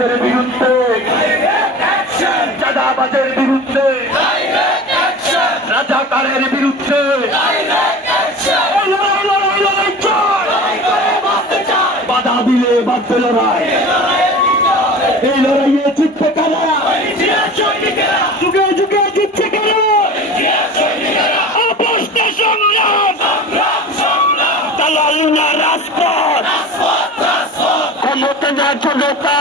দুর্নীতিবাজের বিরুদ্ধে, চাঁদাবাজের বিরুদ্ধে, রাজাকারের বিরুদ্ধে বাধা দিলে বাধ্য লড়াই। এই লড়াইয়ে জিতবে কারা? যুগে যুগে জিতছে কারা? অপষ্ট সংগ্রাম, চালালু না রাজপথ, ক্ষমতা না জনতা।